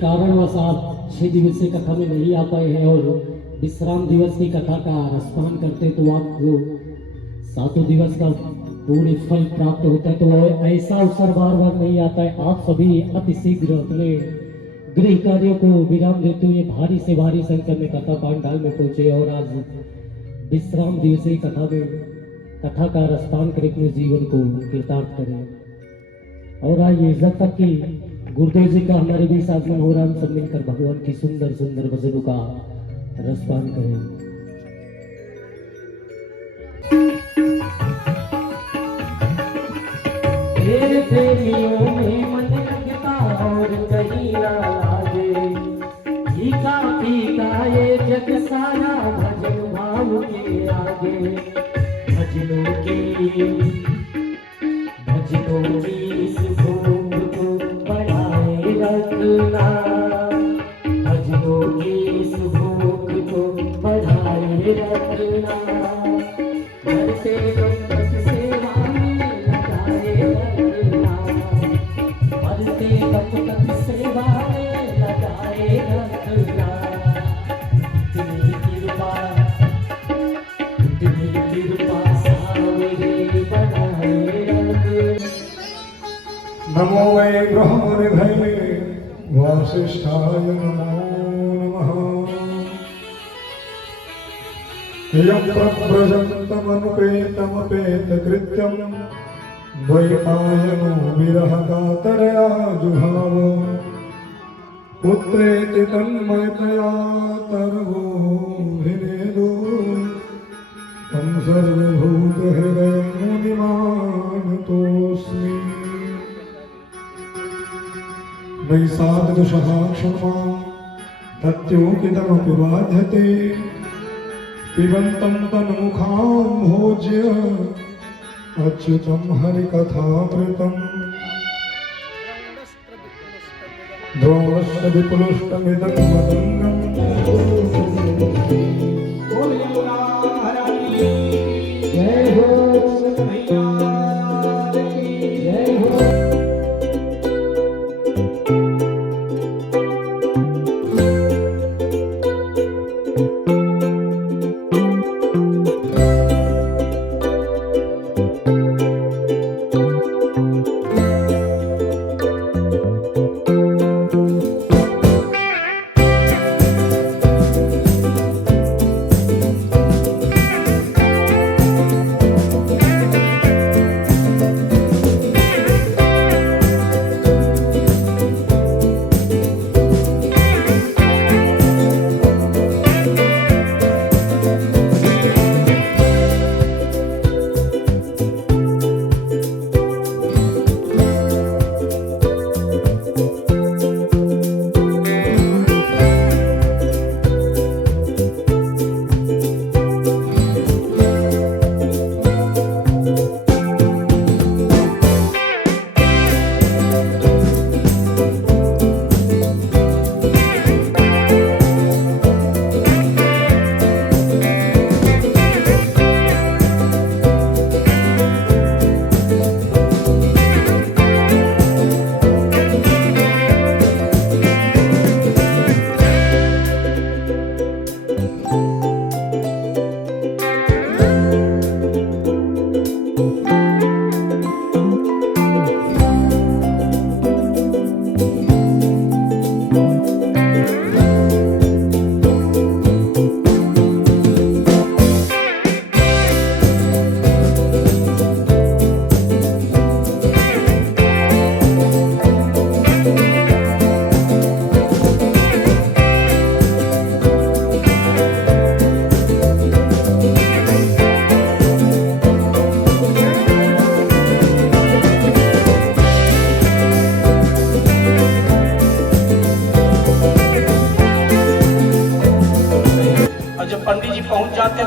कारणवशात 6 दिवसीय कथा में नहीं आ पाए हैं और विश्राम दिवस की कथा का रसपान करते तो आपको 7 दिवस का पूर्ण फल प्राप्त होता है। तो ऐसा अवसर बार बार नहीं आता है। आप सभी अति शीघ्र अपने गृह कार्यों को विराम देते हुए भारी से भारी संख्या में कथा पांडाल में पहुंचे और आज विश्राम दिवसीय कथा का रसपान कर अपने जीवन को कृतार्थ करें। और आइए जब तक कि गुरुदेव जी का हमारे बीच आगमन हो रहा है, हम सब मिलकर भगवान की सुंदर सुंदर भजनों का रसपान करें। तेरे प्रेमियों में मन लगता और कहीं ना लागे, फीका फीका ये जग सारा भजन भाव के आगे। भजनों की इस भूख को बढ़ाए रखना, भजनों की इस भूख को बढ़ाए रखना। घर से तक सेवा में लगाए रखना, घर से तक सेवा में लगाए रखना। इतनी कृपा सावरे बनाए रखना। नमो वै ब्रह्मनिधये वासिष्ठाय नमो नमः। यं प्रव्रजन्तमनुपेतमपेतकृत्यं द्वैपायनो विरहकातरया जुहाव। पुत्रेति तन्मयतया तर्वो विनेदो, तं सर्वभूतहृदयं मुनिमानतोऽस्मि। वैसादृशः क्षमा तत्योकितमपि बाध्यते, पिबन्तं तन्मुखां भोज्य अच्युतं हरिकथामृतम्। द्रोणस्य विपुलुष्टमिदं मदङ्गम्। जय हो मैया की जय हो।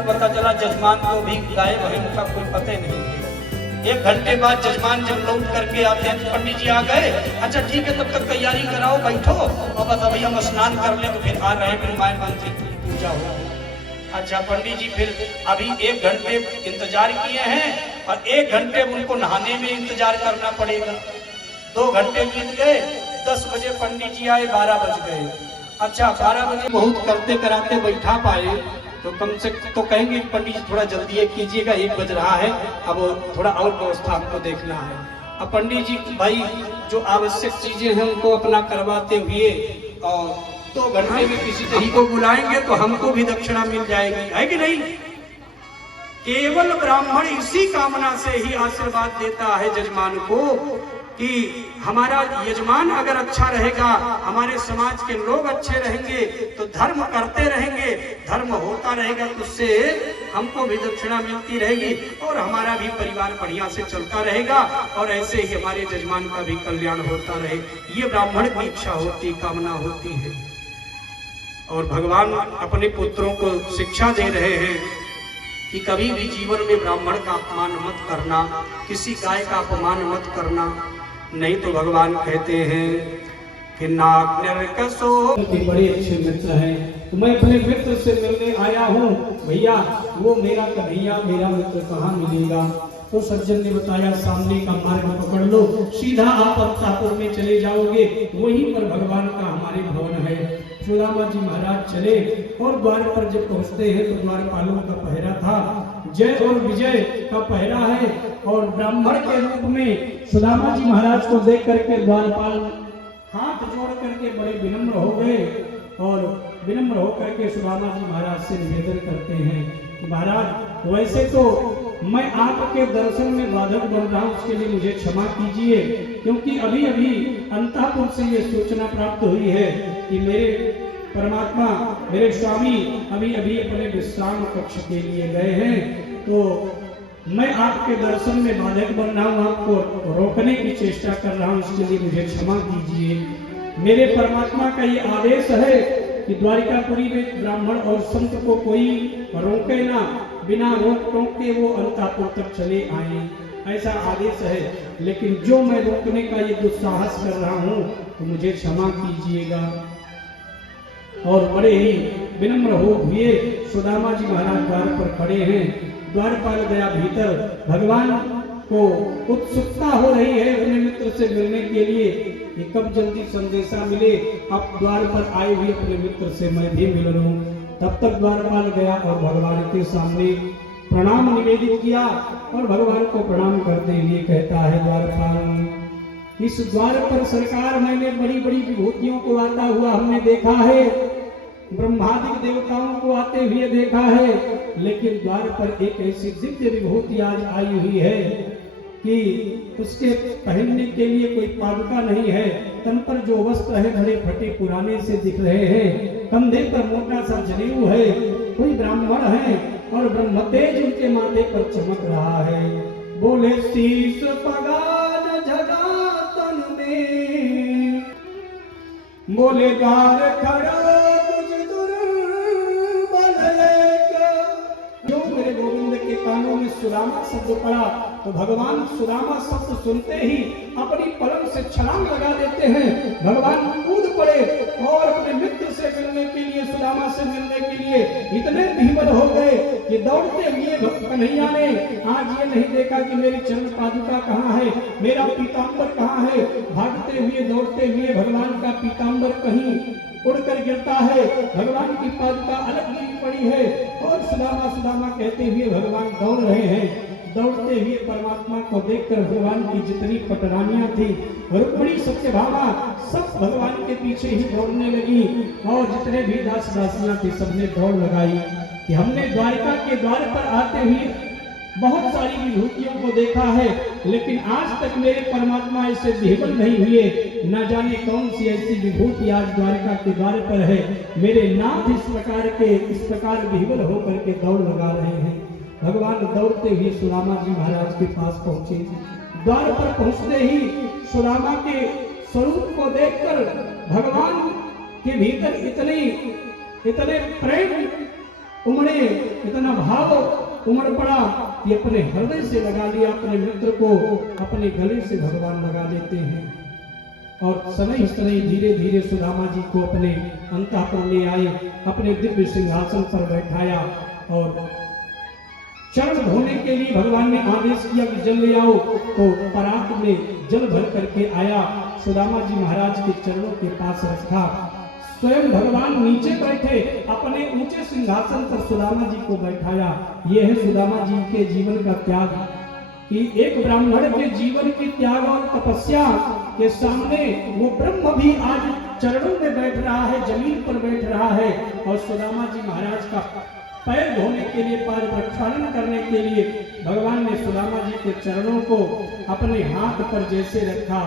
पता चला जजमान को भी गायब है, उनका कोई पता नहीं। 1 घंटे बाद जजमान जब लौट करके आते हैं तो पंडित जी आ गए। अच्छा ठीक है, तब तक तैयारी कराओ, बैठो और बस अभी हम स्नान कर ले तो फिर आ रहे फिर माय मंत्री पूजा हो। अच्छा पंडित जी फिर अभी 1 घंटे इंतजार किए हैं और 1 घंटे उनको नहाने में इंतजार करना पड़ेगा। 2 घंटे बीत गए, 10 बजे पंडित जी आए, 12 बज गए। अच्छा 12 बजे बहुत करते कराते बैठा पाए तो कम से तो कहेंगे पंडित जी थोड़ा जल्दी ये कीजिएगा, 1 बज रहा है, अब थोड़ा और व्यवस्था हमको देखना है। अब पंडित जी भाई जो आवश्यक चीजें हैं उनको अपना करवाते हुए और 2 घंटे में किसी तरीके को बुलाएंगे तो हमको भी दक्षिणा मिल जाएगी, है कि नहीं। केवल ब्राह्मण इसी कामना से ही आशीर्वाद देता है जजमान को कि हमारा यजमान अगर अच्छा रहेगा, हमारे समाज के लोग अच्छे रहेंगे तो धर्म करते रहेंगे, धर्म होता रहेगा तो उससे हमको भी दक्षिणा मिलती रहेगी और हमारा भी परिवार बढ़िया से चलता रहेगा और ऐसे ही हमारे जजमान का भी कल्याण होता रहे। ये ब्राह्मण की इच्छा होती, कामना होती है। और भगवान अपने पुत्रों को शिक्षा दे रहे हैं कि कभी भी जीवन में ब्राह्मण का अपमान मत करना, किसी गाय का अपमान मत करना, नहीं तो भगवान कहते हैं कि नाक निर्कसो के बड़े अच्छे मित्र हैं। तो मैं अपने मित्र से मिलने आया हूँ, भैया वो मेरा कन्हैया मेरा मित्र कहाँ मिलेगा। तो सज्जन ने बताया सामने का मार्ग पकड़ लो, सीधा आप अंतापुर में चले जाओगे, वहीं पर भगवान का हमारे भवन है। सुदामा जी महाराज चले और द्वार पर जब पहुंचते हैं तो द्वारपालों का पहरा था, जय और विजय का पहरा है। और ब्राह्मण के रूप में सुदामा जी महाराज को देख करके द्वारपाल हाथ जोड़ करके बड़े विनम्र हो गए और विनम्र होकर के सुदामा जी महाराज से निवेदन करते हैं कि महाराज वैसे तो मैं आपके दर्शन में बाधक बन रहा हूँ, उसके लिए मुझे क्षमा कीजिए, क्योंकि अभी अभी अंतापुर से ये सूचना प्राप्त हुई है कि मेरे परमात्मा मेरे स्वामी अभी अभी अपने विश्राम कक्ष के लिए गए हैं, तो मैं आपके दर्शन में बाधक बन रहा हूँ, आपको रोकने की चेष्टा कर रहा हूँ, उसके लिए मुझे क्षमा कीजिए। मेरे परमात्मा का ये आदेश है कि द्वारिकापुरी में ब्राह्मण और संत को कोई रोके ना, बिना रोक टोक के वो अंतापुर तक चले आए, ऐसा आदेश है। लेकिन जो मैं रोकने का ये दुस्साहस कर रहा हूँ तो मुझे क्षमा कीजिएगा। और बड़े ही विनम्र हुए सुदामा जी महाराज द्वार पर खड़े हैं। द्वारपाल गया भीतर, भगवान को उत्सुकता हो रही है अपने मित्र से मिलने के लिए कि कब जल्दी संदेशा मिले, अब द्वार पर आए हुए अपने मित्र से मैं भी मिल लूं। तब तक द्वारपाल गया और भगवान के सामने प्रणाम निवेदित किया और भगवान को प्रणाम करते हुए कहता है द्वारपाल, इस द्वार पर सरकार मैंने बड़ी बड़ी विभूतियों को आता हुआ हमने देखा है, ब्रह्मादिक देवताओं को आते हुए देखा है, लेकिन द्वार पर एक ऐसी दिव्य विभूति आज आई हुई है कि उसके पहनने के लिए कोई पादुका नहीं है, तन पर जो वस्त्र है बड़े फटे पुराने से दिख रहे हैं, कंधे पर मोटा सा जनेऊ है, कोई ब्राह्मण है और ब्रह्म तेज उनके माथे पर चमक रहा है। बोले शीश पगार जगा तन में, बोले द्वार खड़ा मेरे गोविंद के कानों में सुदामा शब्द पड़ा तो भगवान सुदामा शब्द सुनते ही अपनी पलंग से छलांग लगा देते हैं। भगवान कूद पड़े और अपने मित्र से मिलने के लिए, सुदामा से मिलने के लिए इतने धीमल हो गए कि दौड़ते हुए कन्हैया ने आज ये नहीं देखा कि मेरी चरण पादुका कहाँ है, मेरा पीताम्बर कहाँ है। भागते हुए दौड़ते हुए भगवान का पीताम्बर कहीं उड़कर गिरता है, भगवान की पादुका अलग गिरी पड़ी है और सुदामा सुदामा कहते हुए भगवान दौड़ रहे हैं। दौड़ते हुए परमात्मा को देखकर भगवान की जितनी पटरानियां थी, रुक्मिणी सत्यभामा सब भगवान के पीछे ही दौड़ने लगी और जितने भी दास दासियां थी सबने दौड़ लगाई कि हमने द्वारिका के द्वार पर आते हुए बहुत सारी विभूतियों को देखा है, लेकिन आज तक मेरे परमात्मा ऐसे विह्वल नहीं हुए। न जाने कौन सी ऐसी विभूति आज द्वारिका के द्वार पर है। मेरे नाथ इस प्रकार विह्वल होकर के दौड़ लगा रहे हैं। भगवान दौड़ते हुए सुदामा जी महाराज के पास पहुंचे। द्वार पर पहुंचते ही सुदामा के स्वरूप को देखकर भगवान के भीतर इतने प्रेम उमड़े, इतना भाव उमड़ पड़ा कि अपने हृदय से लगा लिया, अपने मित्र को अपने गले से भगवान लगा लेते हैं। और सनई सनई धीरे धीरे सुदामा जी को अपने अंतःपुर ले आए, अपने दिव्य सिंहासन पर बैठाया और चरण धोने के लिए भगवान ने आदेश किया कि जल ले आओ, तो परात में जल भर करके आया, सुदामा जी महाराज के चरणों के पास रखा। स्वयं भगवान नीचे बैठे, अपने ऊंचे सिंहासन पर सुदामा जी को बैठाया। यह है सुदामा जी के जीवन का त्याग, कि एक ब्राह्मण के जीवन की त्याग और तपस्या के सामने वो ब्रह्म भी आज चरणों में बैठ रहा है, जमीन पर बैठ रहा है। और सुदामा जी महाराज का पैर धोने के लिए, पैर प्रक्षालन करने के लिए भगवान ने सुदामा जी के चरणों को अपने हाथ पर जैसे रखा,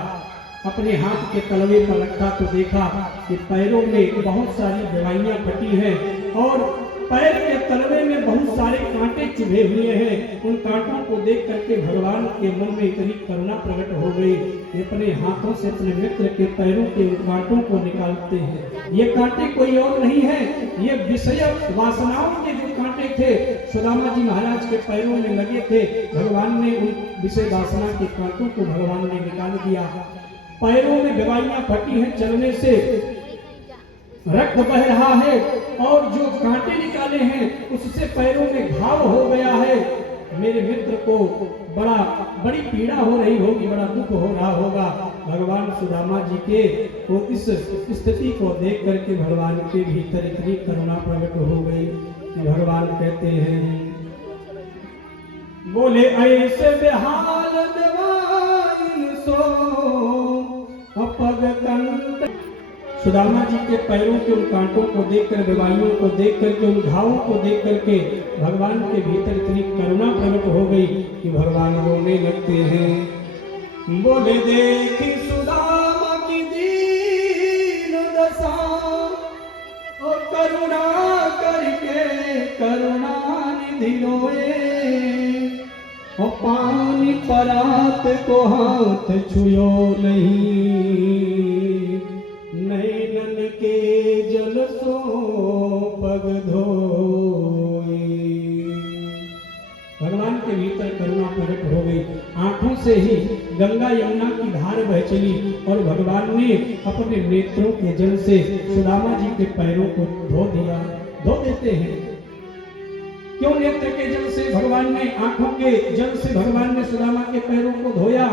अपने हाथ के तलवे पर रखा, तो देखा कि पैरों में बहुत सारी दवाइयां फटी हैं और पैर के तलवे में बहुत सारे कांटे चुभे हुए हैं। उन कांटों को देख करके भगवान के मन में इतनी करुणा प्रकट हो गई कि अपने हाथों से अपने मित्र के पैरों के उन कांटों को निकालते हैं। ये कांटे कोई और नहीं है, ये विषय वासनाओं के जो कांटे थे सुदामा जी महाराज के पैरों में लगे थे, भगवान ने उन विषय वासना के कांटों को भगवान ने निकाल दिया। पैरों में दवाइयां फटी हैं, चलने से रक्त बह रहा है और जो कांटे निकाले हैं उससे पैरों में घाव हो गया है। मेरे मित्र को बड़ी पीड़ा हो रही होगी, बड़ा दुख हो रहा होगा। भगवान सुदामा जी के तो इस स्थिति को देख करके भगवान के भीतर इतनी करुणा प्रकट हो गई कि भगवान कहते हैं, बोले ऐसे बेहाल देवाइन सो अपग कंठ। सुदामा जी के पैरों के उन कांटों को देखकर, दवाइयों को देख करके, उन घावों को देख करके भगवान के भीतर इतनी करुणा प्रकट हो गई कि भगवान रोने लगते हैं। बोले देखी सुदामा की दीन दशा, ओ करुणा करके करुणा निधि रोए, ओ पानी परात को हाथ छुयो नहीं, नैनन के जल सो पग धोए। भगवान के भीतर करुणा प्रकट हो गई। आंखों से ही गंगा यमुना की धार बह चली और भगवान ने अपने नेत्रों के जल से सुदामा जी के पैरों को धो दिया। धो देते हैं क्यों? नेत्र के जल से भगवान ने, आंखों के जल से भगवान ने सुदामा के पैरों को धोया।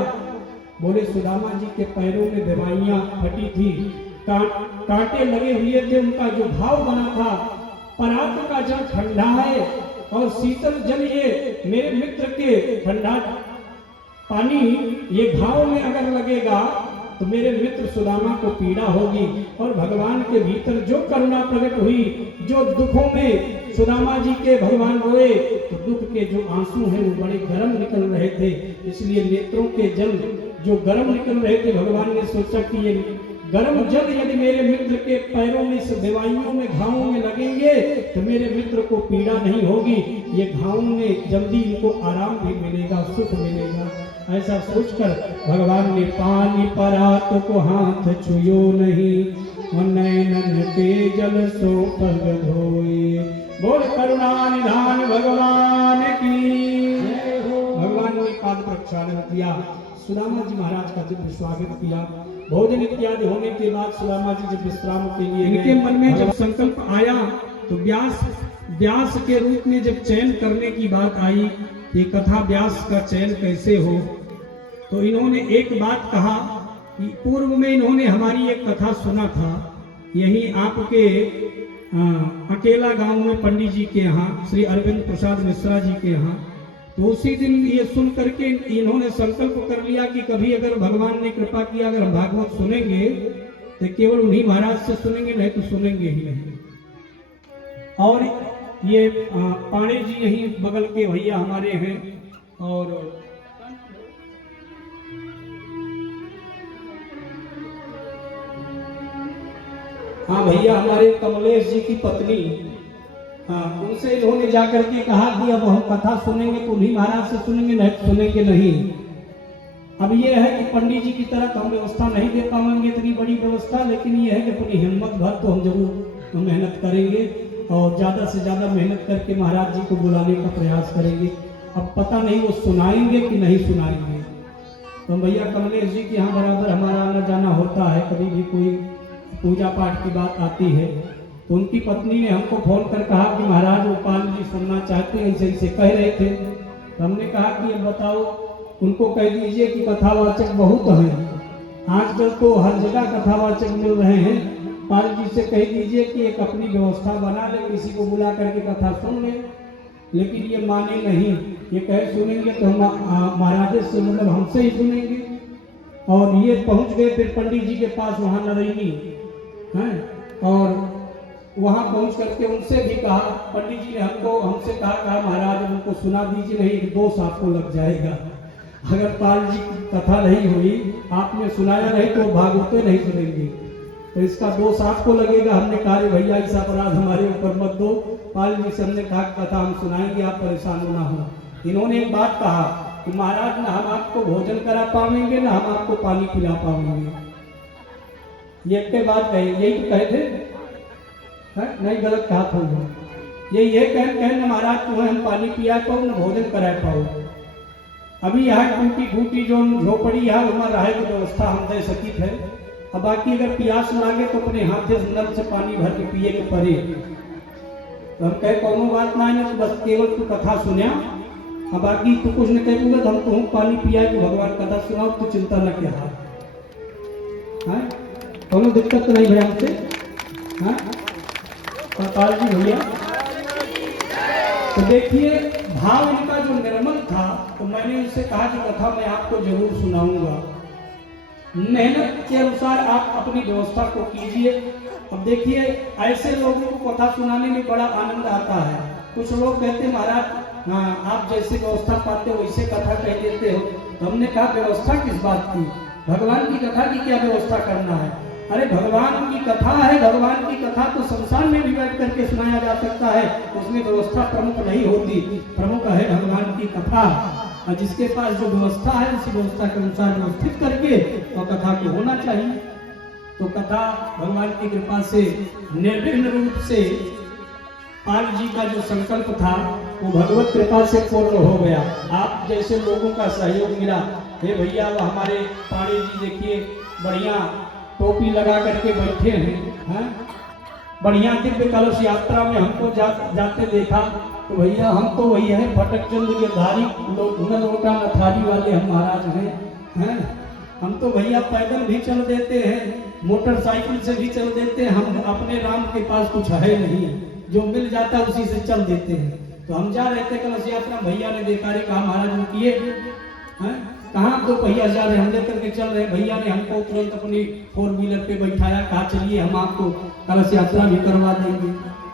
बोले सुदामा जी के पैरों में दवाइयां फटी थी, कांटे लगे हुए थे, उनका जो घाव बना था। परात का जल ठंडा है और शीतल जल ये मेरे मित्र के ठंडा पानी ये घाव में अगर लगेगा तो मेरे मित्र सुदामा को पीड़ा होगी। और भगवान के भीतर जो करुणा प्रकट हुई, जो दुखों में सुदामा जी के भगवान रोए, तो दुख के जो आंसू हैं वो बड़े गर्म निकल रहे थे। इसलिए नेत्रों के जल जो गर्म निकल रहे थे, भगवान ने सोचा कि ये गर्म जल यदि मेरे मित्र के पैरों में, इस दवाइयों में, घावों में लगेंगे तो मेरे मित्र को पीड़ा नहीं होगी, ये घावों में जल्दी इनको आराम भी मिलेगा, सुख मिलेगा। ऐसा सोचकर भगवान ने पानी परात को हाथ छुयो नहीं, और नैनन के जल सो पग धोए। बोल करुणा निधान भगवान की। भगवान ने पाद प्रक्षालन किया, सुदामा जी महाराज का दिव्य स्वागत किया। भोजन इत्यादि होने के बाद सुदामा जी जब विश्राम के लिए, इनके मन में जब संकल्प आया तो व्यास के रूप में जब चयन करने की बात आई कि कथा व्यास का चयन कैसे हो, तो इन्होंने एक बात कहा कि पूर्व में इन्होंने हमारी एक कथा सुना था, यही आपके अकेला गांव में पंडित जी के यहाँ, श्री अरविंद प्रसाद मिश्रा जी के यहाँ। तो उसी दिन ये सुन करके इन्होंने संकल्प कर लिया कि कभी अगर भगवान ने कृपा किया, अगर हम भागवत सुनेंगे तो केवल उन्हीं महाराज से सुनेंगे, नहीं तो सुनेंगे ही नहीं। और ये पाणे जी यहीं बगल के भैया हमारे हैं, और हाँ भैया हमारे कमलेश जी की पत्नी, हाँ उनसे इन्होंने जाकर के कहा कि अब हम कथा सुनेंगे तो उन्हीं महाराज से सुनेंगे, नहीं तो सुनेंगे नहीं। अब ये है कि पंडित जी की तरह हम व्यवस्था नहीं दे पाएंगे, इतनी बड़ी व्यवस्था, लेकिन ये है कि अपनी हिम्मत भर तो हम जरूर मेहनत करेंगे और ज़्यादा से ज़्यादा मेहनत करके महाराज जी को बुलाने का प्रयास करेंगे। अब पता नहीं वो सुनाएंगे कि नहीं सुनाएंगे। तो भैया कमलेश जी के यहाँ बराबर हमारा आना जाना होता है, कभी भी कोई पूजा पाठ की बात आती है तो उनकी पत्नी ने हमको फोन कर कहा कि महाराज गोपाल जी सुनना चाहते हैं, ऐसे ऐसे कह रहे थे। तो हमने कहा कि अब बताओ, उनको कह दीजिए कि कथावाचक बहुत हैं, आजकल तो हर जगह कथावाचक मिल रहे हैं। पाल जी से कह दीजिए कि एक अपनी व्यवस्था बना ले, किसी को बुला करके कथा सुन ले। लेकिन ये माने नहीं, ये कहे सुनेंगे तो हम महाराज से मतलब हमसे ही सुनेंगे। और ये पहुंच गए फिर पंडित जी के पास, वहाँ नरैनी हैं, और वहाँ पहुंच करके उनसे भी कहा, पंडित जी ने हमसे कहा महाराज उनको सुना दीजिए, नहीं दोष आपको लग जाएगा। अगर पाल जी की कथा नहीं हुई, आपने सुनाया नहीं तो भागवते नहीं सुनेंगे, तो इसका दोष आपको लगेगा। हमने कहा भैया ऐसा अपराध हमारे ऊपर मत दो। पाल जी से हमने कहा कथा हम सुनाएंगे, आप परेशान ना हो। इन्होंने एक बात कहा कि महाराज ना हम आपको भोजन करा पाएंगे, ना हम आपको पानी पिला पाएंगे। ये एक बात कही, यही तो कहे थे, नहीं गलत कहा था ये कह महाराज तुम्हें हम पानी पिया पाओ, न भोजन करा पाओ। अभी यहाँ टूटी फूटी जो झोपड़ी यहाँ उमर रहे की व्यवस्था हम दे सकी थे। अब बाकी अगर प्यास लागे तो अपने हाथ से नल से पानी भर के पिए के पड़े। तो हम कहे कोनो बात ना है, तो बस केवल तू कथा सुनिया, अब बाकी तू कुछ न कहेगा तो हम तुम पानी पिया कि भगवान कथा सुनाओ, तो चिंता न किया है, कोनो दिक्कत नहीं भैया हमसे। हाँ पाल जी भैया, तो देखिए भाव इनका जो निर्मल था, तो मैंने उनसे कहा कि कथा मैं आपको जरूर सुनाऊंगा, मेहनत के अनुसार आप अपनी व्यवस्था को कीजिए। अब देखिए ऐसे लोगों को कथा सुनाने में बड़ा आनंद आता है। कुछ लोग कहते महाराज आप जैसे व्यवस्था पाते हो वैसे कथा कह देते हो। तो हमने कहा व्यवस्था किस बात की, भगवान की कथा की क्या व्यवस्था करना है। अरे भगवान की कथा है, भगवान की कथा तो संसार में भी बैठ करके सुनाया जा सकता है, उसमें व्यवस्था प्रमुख नहीं होती, प्रमुख है भगवान की कथा। और जिसके पास जो व्यवस्था है उसी व्यवस्था के अनुसार व्यवस्थित करके और कथा को होना चाहिए। तो कथा भगवान की कृपा से निर्विघ्न रूप से पाल जी का जो संकल्प था वो भगवत कृपा से पूर्ण हो गया। आप जैसे लोगों का सहयोग मिला। हे भैया वो हमारे पाणी जी देखिए बढ़िया टोपी लगा करके बैठे हैं, बढ़िया दिव्य कलश यात्रा में हमको जाते देखा। तो भैया हम तो वही है फटक चंद गिरधारी लोटा नथारी वाले हम महाराज हैं। हम तो भैया पैदल भी चल देते हैं, मोटरसाइकिल से भी चल देते हैं। हम अपने राम के पास कुछ है नहीं, जो मिल जाता है उसी से चल देते हैं। तो हम जा रहे थे कलश यात्रा, भैया ने देखा, रे कहा महाराज रुकिए, कहाँ तो भैया जा रहे, हम लेकर के चल रहे। भैया ने हमको तुरंत अपनी 4 व्हीलर पे बैठाया, कहा चलिए हम आपको कलश यात्रा भी करवा देंगे।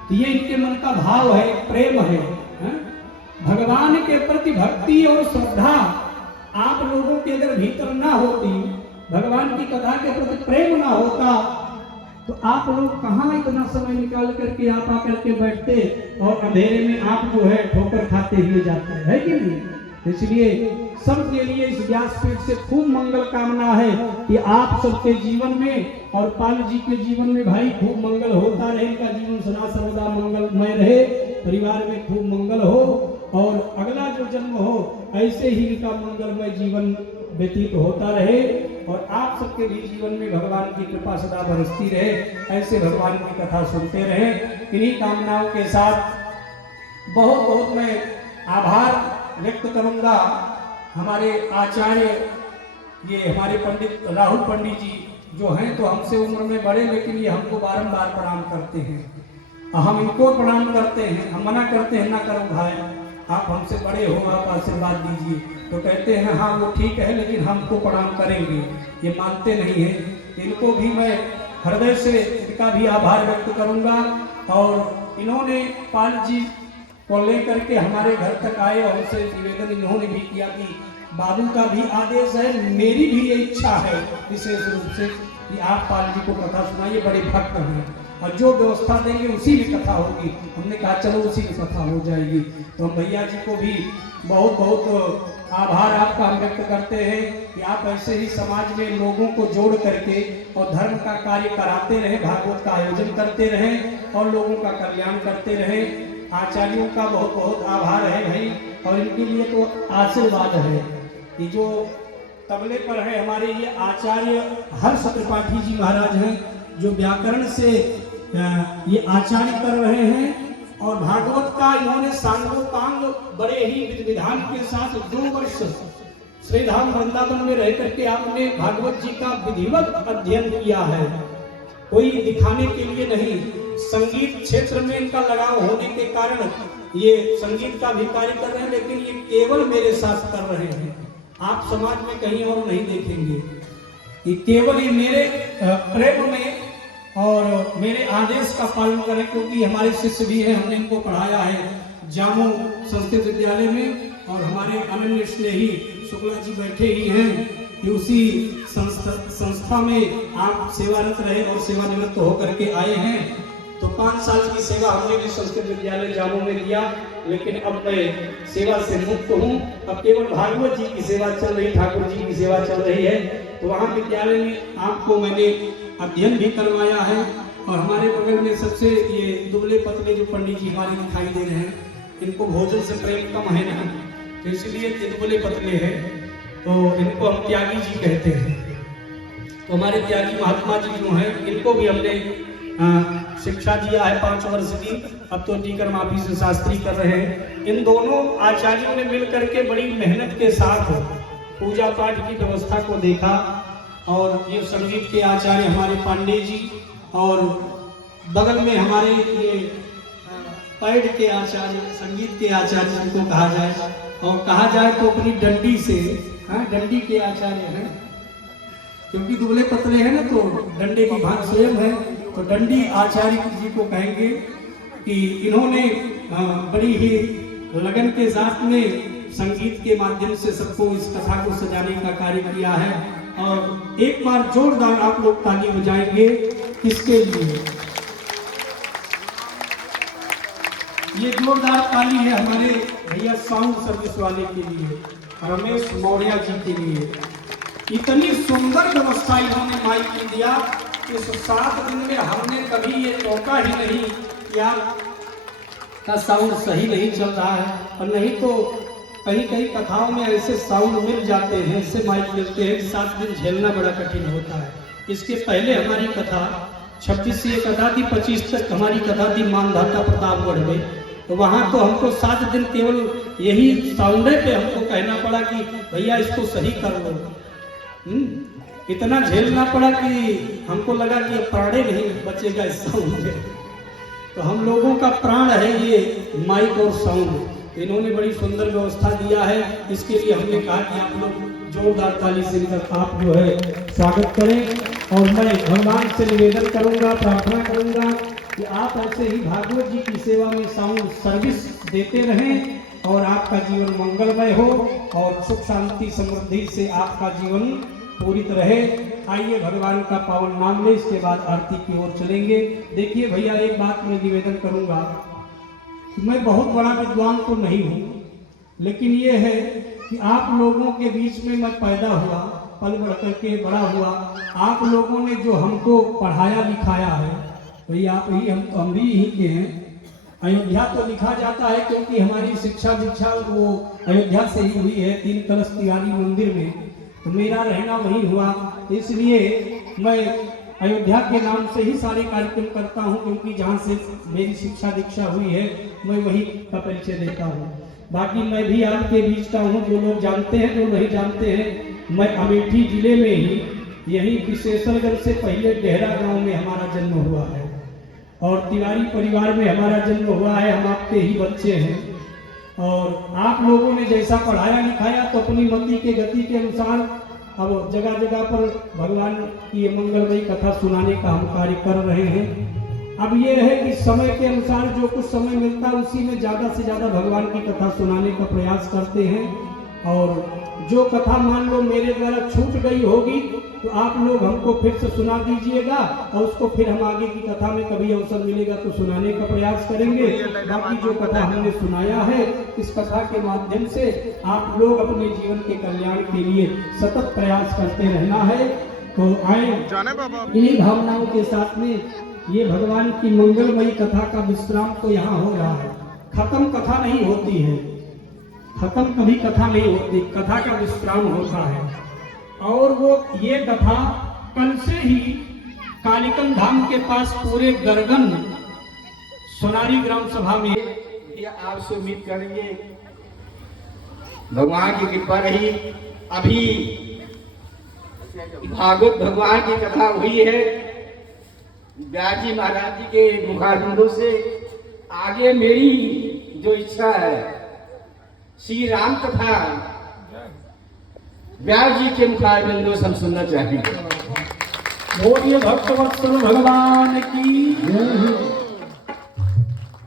तो ये इनके मन का भाव है, प्रेम है, भगवान के प्रति भक्ति और श्रद्धा आप लोगों के अगर भीतर ना होती, भगवान की कथा के प्रति प्रेम ना होता, तो आप लोग कहाँ इतना समय निकाल करके आप आकर के बैठते और अंधेरे में आप जो है ठोकर खाते हुए जाते हैं, कि नहीं। इसलिए सबके लिए इस व्यासपीठ से खूब मंगल कामना है कि आप सबके जीवन में और पाल जी के जीवन में भाई खूब मंगल होता रहे, इनका जीवन सदा सर्वदा मंगलमय रहे, परिवार में खूब मंगल हो और अगला जो जन्म हो ऐसे ही इनका मंगलमय जीवन व्यतीत होता रहे और आप सबके भी जीवन में भगवान की कृपा सदा बरसती रहे, ऐसे भगवान की कथा सुनते रहे। इन्हीं कामनाओं के साथ बहुत बहुत मैं आभार व्यक्त करूंगा हमारे आचार्य, ये हमारे पंडित राहुल पंडित जी जो हैं, तो हमसे उम्र में बड़े, लेकिन ये हमको बारंबार प्रणाम करते हैं, हम इनको प्रणाम करते हैं। हम मना करते हैं ना करो भाई, आप हमसे बड़े हो, आप आशीर्वाद दीजिए। तो कहते हैं हाँ वो ठीक है, लेकिन हमको प्रणाम करेंगे, ये मानते नहीं हैं। इनको भी मैं हृदय से इनका भी आभार व्यक्त करूंगा। और इन्होंने पाल जी को लेकर के हमारे घर तक आए और उनसे निवेदन इन्होंने भी किया कि बाबू का भी आदेश है, मेरी भी ये इच्छा है विशेष रूप से कि आप पाल जी को कथा सुनाइए, बड़े भक्त हैं और जो व्यवस्था देंगे उसी में कथा होगी। हमने कहा चलो उसी में कथा हो जाएगी। तो हम भैया जी को भी बहुत बहुत आभार आपका हम व्यक्त करते हैं कि आप ऐसे ही समाज में लोगों को जोड़ करके और धर्म का कार्य कराते रहे, भागवत का आयोजन करते रहें और लोगों का कल्याण करते रहें। आचार्यों का बहुत बहुत आभार है भाई, और इनके लिए तो आशीर्वाद है कि जो तबले पर है हमारे ये आचार्य हर्ष त्रिपाठी जी महाराज हैं, जो व्याकरण से ये आचार्य कर रहे हैं और भागवत का इन्होंने सांगोपांग बड़े ही विधि विधान के साथ 2 वर्ष श्रीधाम वृंदावन में रह करके आपने भागवत जी का विधिवत अध्ययन किया है। कोई दिखाने के लिए नहीं, संगीत क्षेत्र में इनका लगाव होने के कारण ये संगीत का भी कार्य कर रहे हैं, लेकिन ये केवल मेरे साथ कर रहे हैं। आप समाज में कहीं और नहीं देखेंगे। ये केवल ये मेरे प्रेम में और मेरे आदेश का पालन करें, क्योंकि हमारे शिष्य भी हैं, हमने इनको पढ़ाया है जामो संस्कृत विद्यालय में, और हमारे अनन्य स्नेही शुक्ला जी बैठे ही हैं कि उसी संस्था में आप सेवारत रहे और सेवानिवृत्त होकर के आए हैं। तो 5 साल की सेवा हमने भी संस्कृत विद्यालय जामो में दिया, लेकिन अब मैं सेवा से मुक्त हूँ। अब केवल भागवत जी की सेवा चल रही, ठाकुर जी की सेवा चल रही है। तो वहाँ विद्यालय में आपको मैंने अध्ययन भी करवाया है। और हमारे बगल में सबसे ये दुबले पतले जो पंडित जी हमारे दिखाई दे रहे हैं, इनको भोजन से प्रेम कम है ना, तो इसलिए ये दुबले पतले हैं, तो इनको हम त्यागी जी कहते हैं। तो हमारे त्यागी महात्मा जी जो हैं, इनको भी हमने शिक्षा दिया है 5 वर्ष की। अब तो टीकर माफी से शास्त्री कर रहे हैं। इन दोनों आचार्यों ने मिल करके बड़ी मेहनत के साथ पूजा पाठ की व्यवस्था को देखा। और ये संगीत के आचार्य हमारे पांडे जी, और बगल में हमारे ये पैड के आचार्य, संगीत के आचार्य जिनको कहा जाए, और कहा जाए तो अपनी डंडी से, डंडी के आचार्य हैं, क्योंकि दुबले पतले हैं ना, तो डंडे की भाग स्वयं है। तो डंडी आचार्य जी को कहेंगे कि इन्होंने बड़ी ही लगन के साथ में संगीत के माध्यम से सबको इस कथा को सजाने का कार्य किया है। और एक बार जोरदार आप लोग ताली बजाएंगे किसके लिए? ये जोरदार ताली है हमारे भैया साउंड सर्विस वाले के लिए, रमेश मौर्य जी के लिए। इतनी सुंदर व्यवस्था इन्होंने माइक की दिया। इस 7 दिन में हमने कभी ये टोका ही नहीं कि आपका साउंड सही नहीं चल रहा है। और नहीं तो कहीं कथाओं में ऐसे साउंड मिल जाते हैं, ऐसे माइक मिलते हैं कि 7 दिन झेलना बड़ा कठिन होता है। इसके पहले हमारी कथा 26 से कथा थी, 25 तक हमारी कथा थी मानधाता प्रतापगढ़ में। तो वहाँ तो हमको 7 दिन केवल यही साउंड पे हमको कहना पड़ा कि भैया इसको सही कर लो। इतना झेलना पड़ा कि हमको लगा कि प्राणे नहीं बचेगा इस साउंड से। तो हम लोगों का प्राण है ये माइक और साउंड। इन्होंने बड़ी सुंदर व्यवस्था दिया है, इसके लिए हमने कहा कि आप लोग जोरदार ताली से आप जो है स्वागत करें। और मैं भगवान से निवेदन करूंगा, प्रार्थना करूंगा कि आप ऐसे ही भागवत जी की सेवा में साउंड सर्विस देते रहें और आपका जीवन मंगलमय हो और सुख शांति समृद्धि से आपका जीवन पूरित रहे। आइए भगवान का पावन नाम ले, इसके बाद आरती की ओर चलेंगे। देखिए भैया, एक बात मैं निवेदन करूंगा कि मैं बहुत बड़ा विद्वान तो नहीं हूँ, लेकिन ये है कि आप लोगों के बीच में मैं पैदा हुआ, पल बढ़ करके बड़ा हुआ। आप लोगों ने जो हमको पढ़ाया लिखाया है, भैया आप ही, हम भी यहीं के हैं। अयोध्या तो लिखा जाता है क्योंकि हमारी शिक्षा दीक्षा वो अयोध्या से ही हुई है, 3 कलश तिवारी मंदिर में, तो मेरा रहना वहीं हुआ। इसलिए मैं अयोध्या के नाम से ही सारे कार्यक्रम करता हूं, क्योंकि जहां से मेरी शिक्षा दीक्षा हुई है मैं वहीं का परिचय देता हूं। बाकी मैं भी आपके बीच का हूं, जो लोग जानते हैं, जो नहीं जानते हैं। मैं अमेठी जिले में ही, यही विशेषरगढ़ से पहले डेहरा गांव में हमारा जन्म हुआ है और तिवारी परिवार में हमारा जन्म हुआ है। हम आपके ही बच्चे हैं और आप लोगों ने जैसा पढ़ाया लिखाया तो अपनी मति के गति के अनुसार अब जगह जगह पर भगवान की ये मंगलमयी कथा सुनाने का हम कार्य कर रहे हैं। अब ये है कि समय के अनुसार जो कुछ समय मिलता है उसी में ज़्यादा से ज़्यादा भगवान की कथा सुनाने का प्रयास करते हैं। और जो कथा मान लो मेरे द्वारा छूट गई होगी तो आप लोग हमको फिर से सुना दीजिएगा और उसको फिर हम आगे की कथा में कभी अवसर मिलेगा तो सुनाने का प्रयास करेंगे। बाकी जो कथा हमने सुनाया है, इस कथा के माध्यम से आप लोग अपने जीवन के कल्याण के लिए सतत प्रयास करते रहना है। तो आए इन्हीं भावनाओं के साथ में ये भगवान की मंगलमयी कथा का विश्राम तो यहाँ हो रहा है। खत्म कथा नहीं होती है, खत्म कभी कथा नहीं होती, कथा का विश्राम होता है। और वो ये कथा कल से ही कालिकम धाम के पास पूरे गरगन सोनारी ग्राम सभा में ये आपसे उम्मीद करेंगे भगवान की कृपा रही। अभी भागवत भगवान की कथा हुई है व्यास जी महाराज जी के मुखारबिंदों से। आगे मेरी जो इच्छा है श्री राम कथा व्यास जी के मुखारबिंदों से हम सुनना चाहेंगे। बोलिए भक्तवत्सल भगवान की।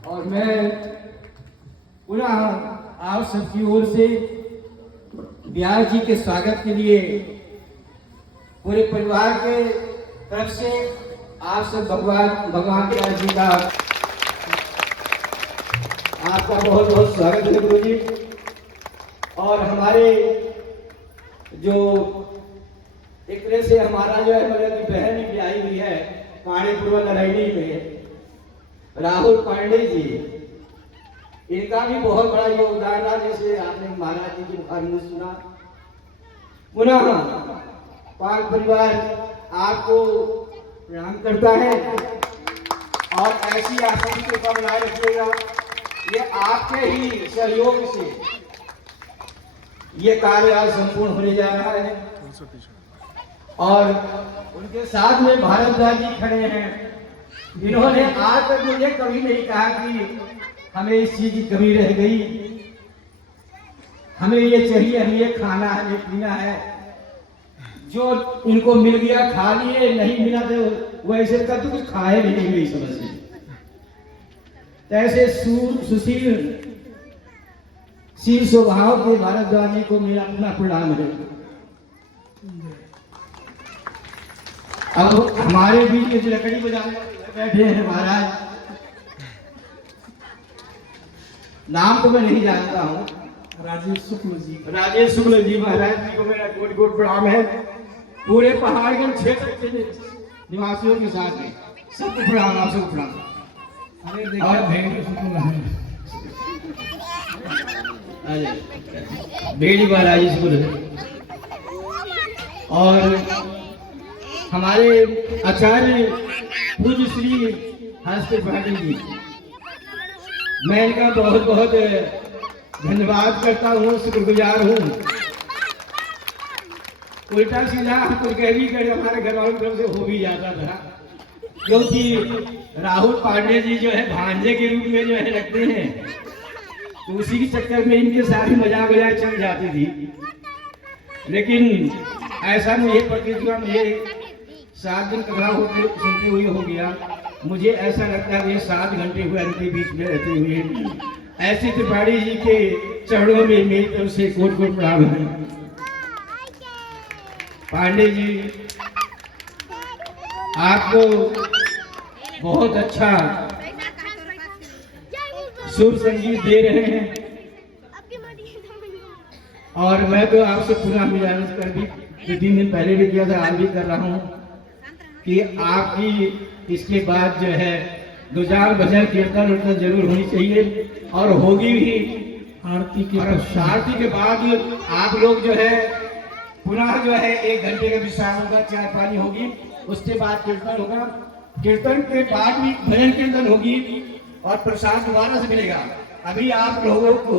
और मैं पुनः आप सबकी ओर से व्यास जी के स्वागत के लिए पूरे परिवार के तरफ से आप सब भगवान व्यास जी का आपका बहुत बहुत स्वागत है गुरु जी। और हमारे जो एक तरह से हमारा जो है मतलब की बहन भी आई हुई है पाणीपुर नारायणी में, राहुल पांडे जी, इनका भी बहुत बड़ा योगदान है। जैसे आपने महाराज जी के मुखार में सुना। पुनः पाल परिवार आपको प्रणाम करता है और ऐसी आसन के ऊपर बनाए रखिएगा। ये आपके ही सहयोग से ये कार्य आज संपूर्ण होने जा रहा है। और उनके साथ में भारद्वाज जी खड़े हैं। इन्होंने आज तक मुझे कभी नहीं कहा कि हमें इस चीज की कमी रह गई, हमें ये चाहिए, हमें ये खाना है, ये पीना है। जो इनको मिल गया खा लिए, नहीं मिला तो वो ऐसे कर कुछ खाए भी नहीं मेरी समझ से। ऐसे सुशील शील स्वभाव के भारद्वाज जी को मेरा अपना प्रणाम है। अब हमारे बीच में जो लकड़ी बजाने बैठे हैं महाराज, नाम तो मैं नहीं जानता हूँ, राजेश शुक्ल जी। राजेश शुक्ल जी महाराज जी को मेरा कोटि कोटि प्रणाम है। पूरे पहाड़गंज क्षेत्र के निवासियों के साथ में सबको प्रणाम, आप सबको प्रणाम। और भेड़ी महाराज शुक्ल और हमारे आचार्य पूज्य श्री हर्ष पाटिल जी, मैं इनका बहुत बहुत धन्यवाद करता हूँ, शुक्रगुजार हूँ। उल्टा सीधा तो कह भी कर हमारे घर वालों की तरफ से हो भी जाता था, क्योंकि राहुल पांडे जी जो है भांजे के रूप में जो है रखते हैं, तो उसी के चक्कर में इनके सारी मजाक वजाक चल जाती थी। लेकिन ऐसा मुझे प्रतिक्रिया में 7 दिन कथा होते सुनते हुए हो गया। मुझे ऐसा लगता है ये 7 घंटे हुए इनके बीच में रहते हुए। ऐसे त्रिपाठी जी के चरणों में मेरी तरफ से कोट कोट प्रणाम है। पांडे जी आपको बहुत अच्छा सुर संगीत दे रहे हैं और मैं तो आपसे पुनः मिलान कर भी 3 दिन पहले भी किया था, आज भी कर रहा हूँ कि आपकी इसके बाद जो है 2-4 भजन कीर्तन उर्तन जरूर होनी चाहिए और होगी भी। आरती के बाद आप लोग जो है पुनः जो है 1 घंटे का विश्राम होगा, चाय पानी होगी, उसके बाद कीर्तन होगा। कीर्तन के बाद भी भजन कीर्तन होगी और प्रसाद दोबारा से मिलेगा। अभी आप लोगों को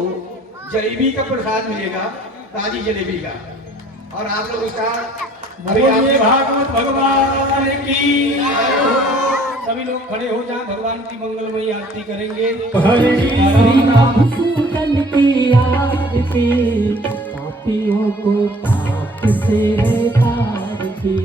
जलेबी का प्रसाद मिलेगा, ताजी जलेबी का, और आप लोग उसका भागवत भगवान की। सभी लोग खड़े हो जाएं, भगवान की मंगलमयी आरती करेंगे। सूदन की आरती, पापियों को पाप से तार की।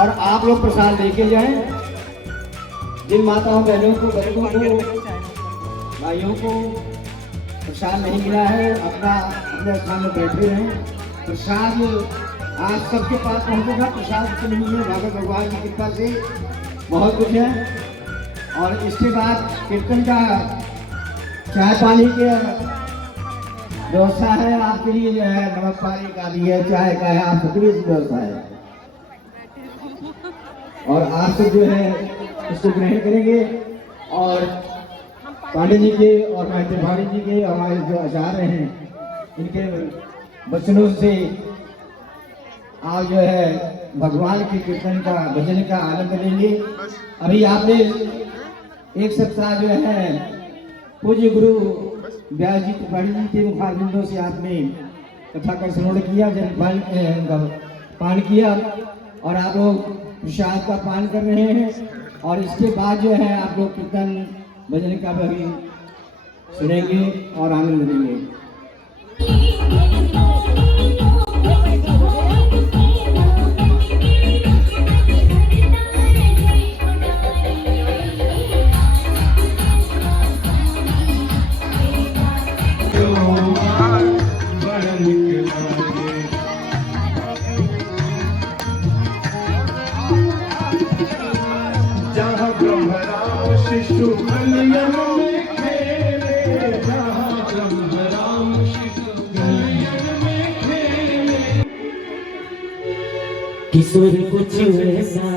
और आप लोग प्रसाद लेके जाएं। जिन माताओं बहनों को बच्चों को भाइयों को प्रसाद नहीं मिला है अपना अपने स्थान में बैठे रहें। प्रसाद आज सबके पास पहुंचेगा। प्रसाद तो नहीं है, भागवत भगवान की कृपा से बहुत कुछ है। और इसके बाद कीर्तन का चाय पानी की व्यवस्था है आपके लिए, जो है नमक पानी का भी है, चाय का है, आप सबके लिए व्यवस्था है। और आप सब जो है इसको ग्रहण करेंगे। और पांडे जी के और त्रिपाठी जी के हमारे जो आचार्य हैं इनके वचनों से आप जो है भगवान के कीर्तन का भजन का आनंद लेंगे। अभी आपने एक सप्ताह जो है पूज्य गुरु व्यास जी त्रिपाठी जी के मुखारबिंदों से आपने कथा का श्रवण किया, जल पान किया और आप लोग प्रसाद का पान कर रहे हैं। और इसके बाद जो है आप लोग कीर्तन भजन का भी सुनेंगे और आनंद लेंगे। जहाँ ब्रह्मराम शिशु कलयन में खेले, जहाँ ब्रह्मराम शिशु कलयन में खेले। किशोर कुछ ऐसा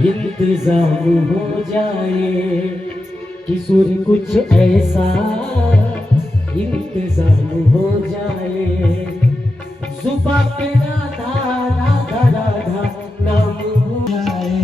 इंतजाम हो जाए, किशोर कुछ ऐसा इंतजाम हो जाए। जुबा पे राधा राधा राधा नाम हो जाए।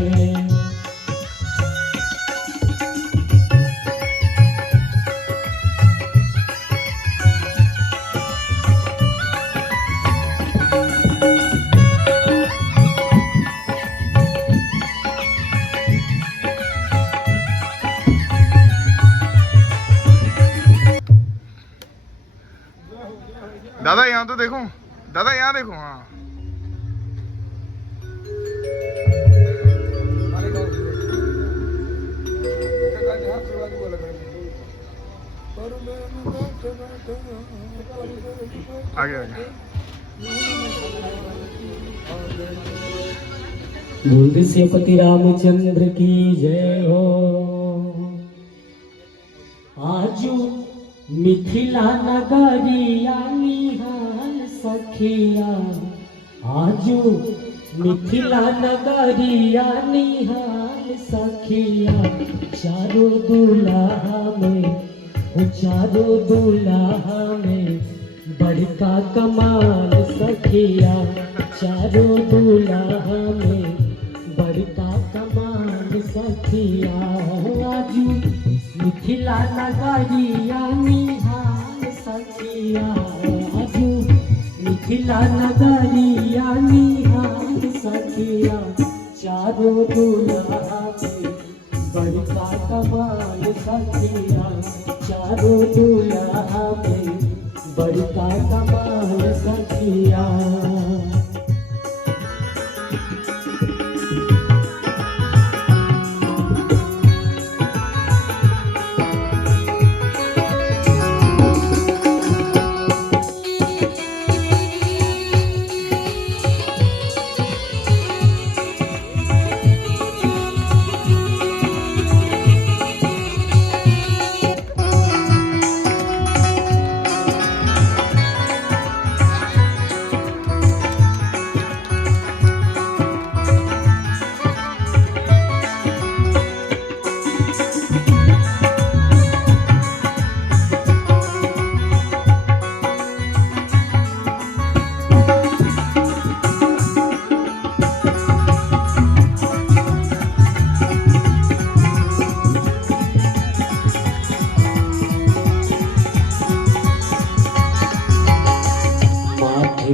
दादा यहाँ तो देखो, दादा यहाँ देखो। हाँ आगे आगे बोल श्रीपति रामचंद्र की जय हो। आजू मिथिला नगरिया निहाल सखिया, आजू मिथिला नगरिया निहाल सखिया। चारों दुल्हा में वो चारों दुल्हा में बड़का कमाल सखिया। चारों दुल्हा में बड़का कमाल सखिया। आजू मिथिला नगरिया निहाल सखिया, आजू मिथिला नगरिया निहाल सखिया। चारों दुल्हा में बड़का कमाल सखिया। चारों दुल्हा में बड़का कमाल सखिया।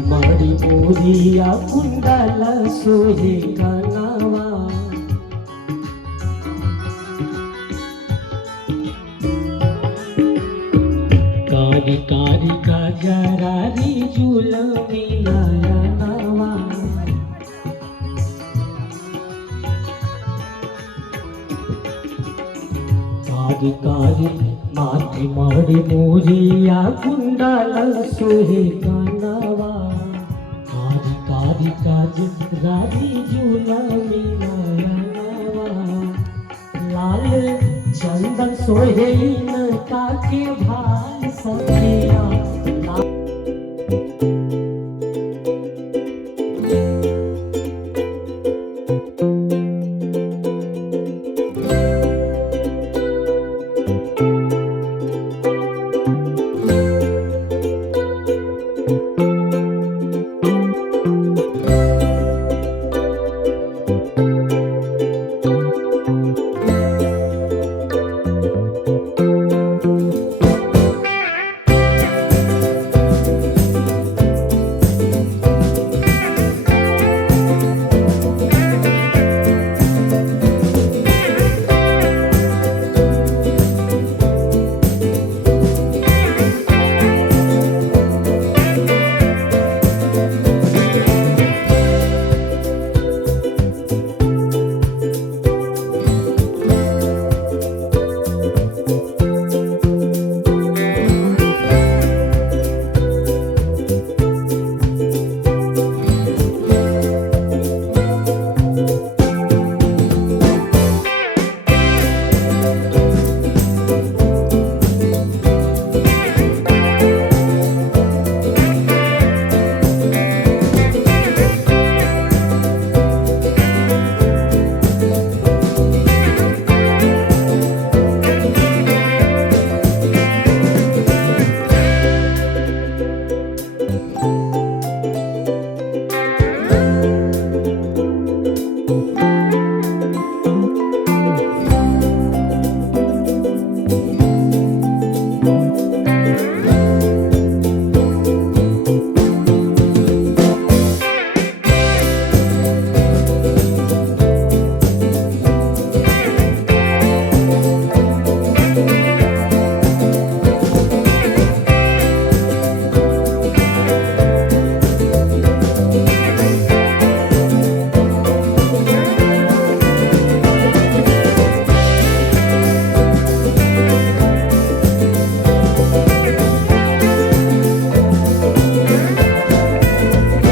मारी मोरिया कुंडल सोहे कनावा। कारी कारी गजरारी झूलमी नयनवा। कारी कारी माथे मोड़ी मोरिया कुंडल सोहे कानावा कारी कारी काज राजी झूला मीनावा लाल चंदन सोहे न ताके भाल सखिया